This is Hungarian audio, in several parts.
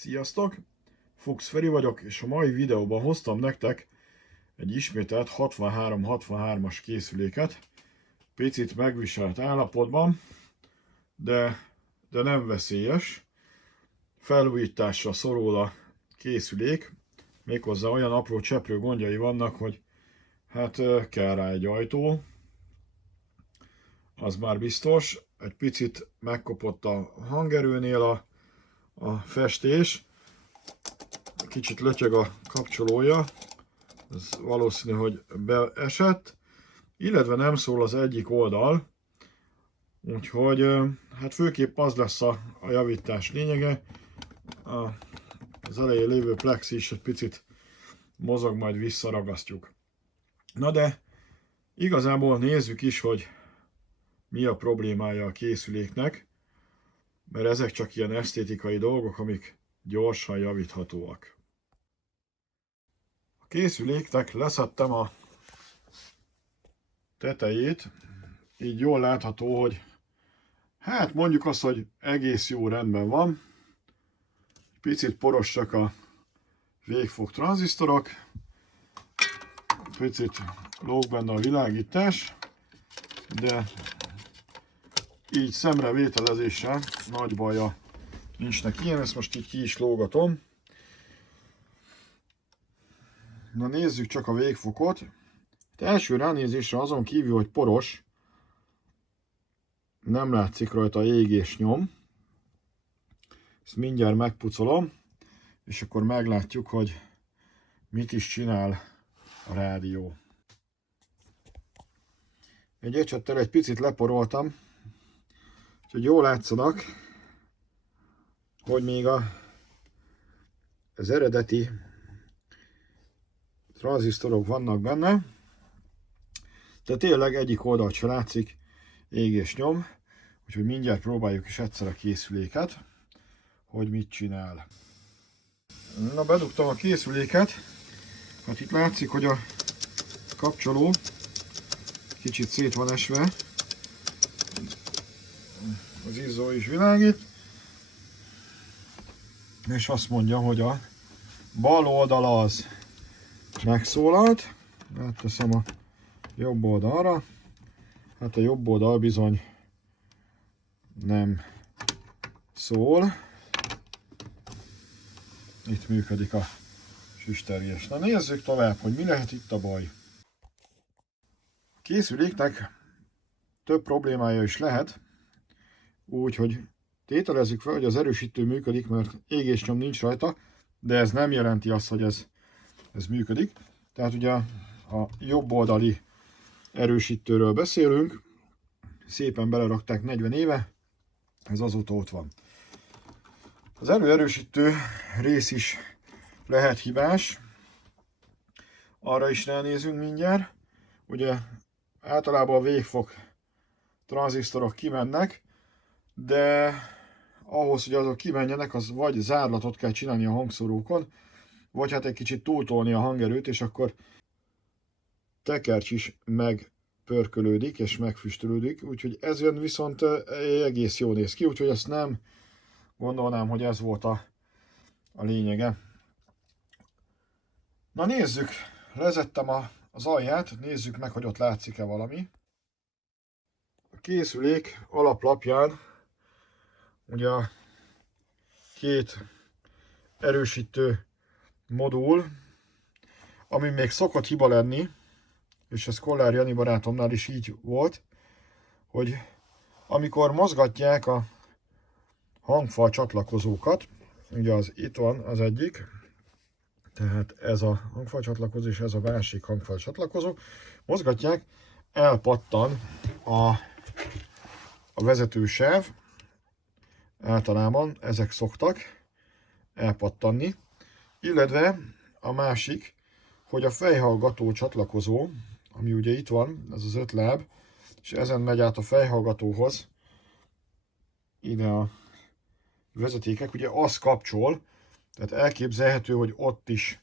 Sziasztok! Fuchs Feri vagyok, és a mai videóban hoztam nektek egy ismételt 63-63-as készüléket. Picit megviselt állapotban, de nem veszélyes. Felújításra szorul a készülék, méghozzá olyan apró cseprő gondjai vannak, hogy hát kell rá egy ajtó, az már biztos. Egy picit megkopott a hangerőnél a festés, kicsit lötyög a kapcsolója, ez valószínű, hogy beesett, illetve nem szól az egyik oldal, úgyhogy hát főképp az lesz a javítás lényege. Az elején lévő plexi is egy picit mozog, majd visszaragasztjuk. Na de igazából nézzük is, hogy mi a problémája a készüléknek, mert ezek csak ilyen esztétikai dolgok, amik gyorsan javíthatóak. A készüléknek leszedtem a tetejét, így jól látható, hogy hát mondjuk azt, hogy egész jó rendben van. Picit porosak a végfog tranzisztorok, picit lóg benne a világítás, de így szemrevételezéssel nagy baja nincs neki. Én ezt most így ki is lógatom. Na nézzük csak a végfokot. De első ránézésre azon kívül, hogy poros, nem látszik rajta égés nyom. Ezt mindjárt megpucolom, és akkor meglátjuk, hogy mit is csinál a rádió. Egy ecsettel egy picit leporoltam, úgyhogy jól látszanak, hogy még az eredeti tranzisztorok vannak benne, de tényleg egyik oldalt se látszik égés nyom, úgyhogy mindjárt próbáljuk is egyszer a készüléket, hogy mit csinál. Na, bedugtam a készüléket, hát itt látszik, hogy a kapcsoló kicsit szét van esve, az izzó is világít, és azt mondja, hogy a bal oldal az megszólalt, átteszem a jobb oldalra, hát a jobb oldal bizony nem szól. Itt működik a süstergés. Na nézzük tovább, hogy mi lehet itt a baj. A készüléknek több problémája is lehet, úgyhogy tételezzük fel, hogy az erősítő működik, mert égésnyom nincs rajta, de ez nem jelenti azt, hogy ez működik. Tehát ugye a jobb oldali erősítőről beszélünk, szépen belerakták 40 éve, ez azóta ott van. Az előerősítő rész is lehet hibás, arra is ránézünk mindjárt. Ugye általában a végfog tranzisztorok kimennek, de ahhoz, hogy azok kimenjenek, az vagy zárlatot kell csinálni a hangszórókon, vagy hát egy kicsit túltolni a hangerőt, és akkor tekercs is megpörkölődik és megfüstölődik, úgyhogy ezen viszont egész jól néz ki, úgyhogy ezt nem gondolnám, hogy ez volt a lényege. Na nézzük, lezettem az alját, nézzük meg, hogy ott látszik-e valami. A készülék alaplapján ugye a két erősítő modul, ami még szokott hiba lenni, és ez Kollár Jani barátomnál is így volt, hogy amikor mozgatják a hangfal csatlakozókat, ugye itt van az egyik, tehát ez a hangfal csatlakozó és ez a másik hangfal csatlakozó, mozgatják, elpattan a vezetősáv, általában ezek szoktak elpattanni, illetve a másik, hogy a fejhallgató csatlakozó, ami ugye itt van, ez az 5 láb, és ezen megy át a fejhallgatóhoz, ide a vezetékek, ugye az kapcsol, tehát elképzelhető, hogy ott is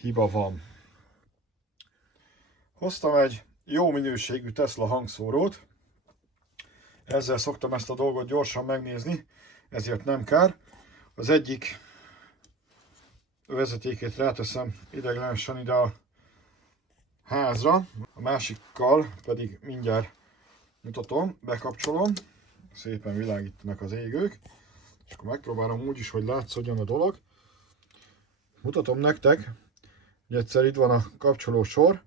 hiba van. Hoztam egy jó minőségű Tesla hangszórót, ezzel szoktam ezt a dolgot gyorsan megnézni, ezért nem kár. Az egyik vezetékét ráteszem ideiglenesen ide a házra, a másikkal pedig mindjárt mutatom, bekapcsolom, szépen világítanak az égők, és akkor megpróbálom úgy is, hogy látszódjon a dolog. Mutatom nektek, hogy egyszer itt van a kapcsoló sor,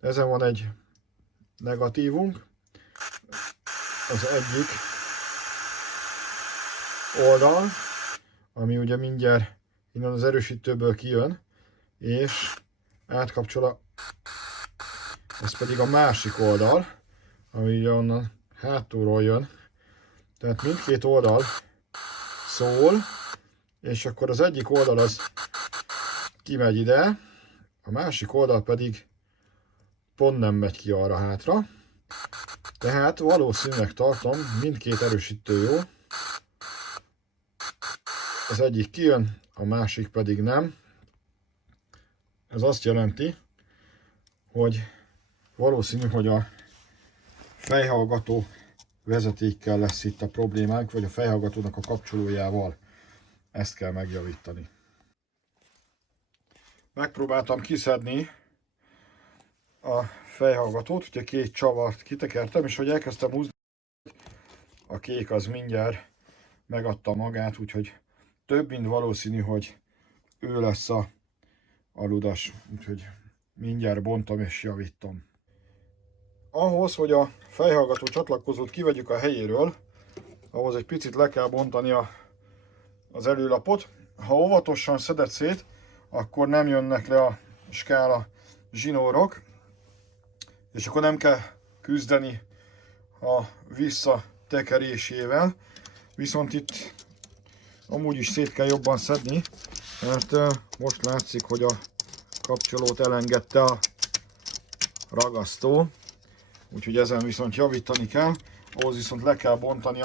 ezen van egy negatívunk, az egyik oldal, ami ugye mindjárt innen az erősítőből kijön, és átkapcsol a... Ez pedig a másik oldal, ami ugye onnan hátulról jön. Tehát mindkét oldal szól, és akkor az egyik oldal az kimegy ide, a másik oldal pedig pont nem megy ki arra hátra. Tehát valószínűleg tartom, mindkét erősítő jó. Az egyik kijön, a másik pedig nem. Ez azt jelenti, hogy valószínű, hogy a fejhallgató vezetékkel lesz itt a problémánk, vagy a fejhallgatónak a kapcsolójával. Ezt kell megjavítani. Megpróbáltam kiszedni a fejhallgatót, ugye két csavart kitekertem, és hogy elkezdtem húzni, a kék az mindjárt megadta magát, úgyhogy több mint valószínű, hogy ő lesz a ludas, úgyhogy mindjárt bontom és javítom. Ahhoz, hogy a fejhallgató csatlakozót kivegyük a helyéről, ahhoz egy picit le kell bontani az előlapot. Ha óvatosan szeded szét, akkor nem jönnek le a skála zsinórok, és akkor nem kell küzdeni a visszatekerésével. Viszont itt amúgy is szét kell jobban szedni, mert most látszik, hogy a kapcsolót elengedte a ragasztó, úgyhogy ezen viszont javítani kell, ahhoz viszont le kell bontani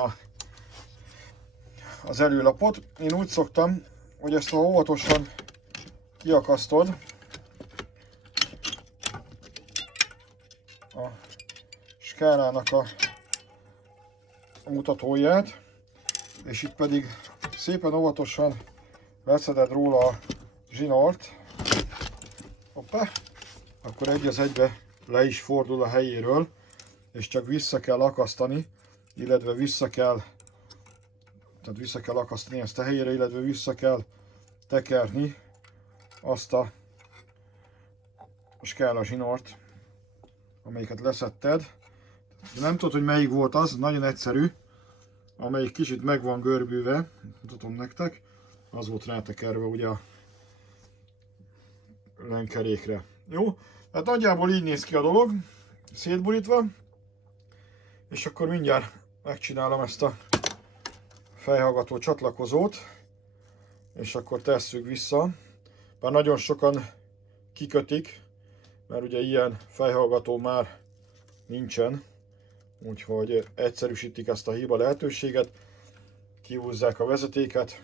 az előlapot. Én úgy szoktam, hogy ezt ha óvatosan kiakasztod a skálának a mutatóját, és itt pedig szépen óvatosan leszeded róla a zsinort, hoppá, akkor egy az egybe le is fordul a helyéről, és csak vissza kell akasztani, illetve vissza kell akasztani ezt a helyére, illetve vissza kell tekerni azt a skála zsinort, amelyiket leszedted. Nem tudod, hogy melyik volt az, nagyon egyszerű, amelyik kicsit meg van görbülve, mutatom nektek, az volt rátekerve ugye a lenkerékre. Jó? Tehát nagyjából így néz ki a dolog, szétborítva, és akkor mindjárt megcsinálom ezt a fejhallgató csatlakozót, és akkor tesszük vissza. Bár nagyon sokan kikötik, mert ugye ilyen fejhallgató már nincsen, úgyhogy egyszerűsítik ezt a hiba lehetőséget, kihúzzák a vezetéket,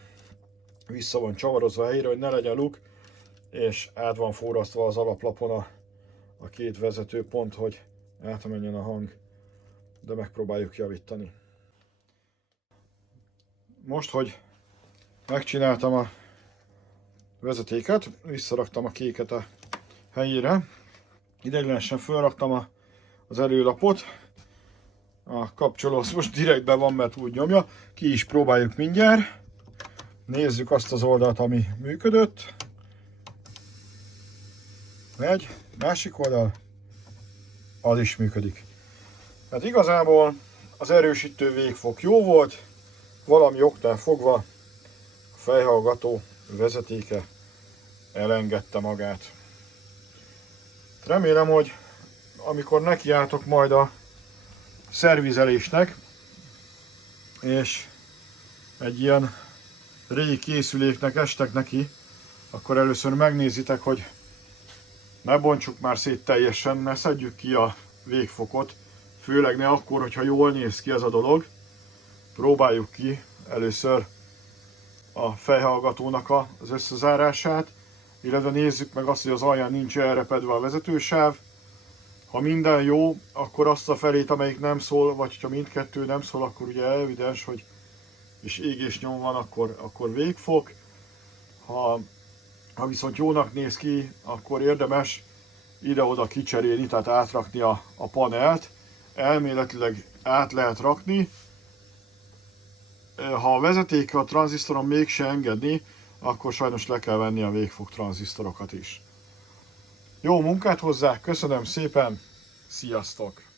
vissza van csavarozva a helyre, hogy ne legyen luk, és át van forrasztva az alaplapon a két vezetőpont, hogy átmenjen a hang, de megpróbáljuk javítani. Most, hogy megcsináltam a vezetéket, visszaraktam a kéket a helyére, ideiglenesen felraktam az előlapot, a kapcsoló most direktben van, mert úgy nyomja, ki is próbáljuk mindjárt, nézzük azt az oldalt, ami működött, megy, másik oldal, az is működik. Hát igazából az erősítő végfok jó volt, valami oknál fogva a fejhallgató vezetéke elengedte magát. Remélem, hogy amikor nekiálltok majd a szervizelésnek, és egy ilyen régi készüléknek estek neki, akkor először megnézitek, hogy ne bontsuk már szét teljesen, ne szedjük ki a végfokot, főleg ne akkor, hogyha jól néz ki ez a dolog. Próbáljuk ki először a fejhallgatónak az összezárását, illetve nézzük meg azt, hogy az alján nincs elrepedve a vezetősáv. Ha minden jó, akkor azt a felét, amelyik nem szól, vagy ha mindkettő nem szól, akkor ugye evidens, hogy és égésnyom van, akkor végfok. Ha Ha viszont jónak néz ki, akkor érdemes ide-oda kicserélni, tehát átrakni a panelt. Elméletileg át lehet rakni. Ha a vezeték a tranzisztoron mégse engedni, akkor sajnos le kell venni a végfog tranzisztorokat is. Jó munkát hozzá, köszönöm szépen, sziasztok!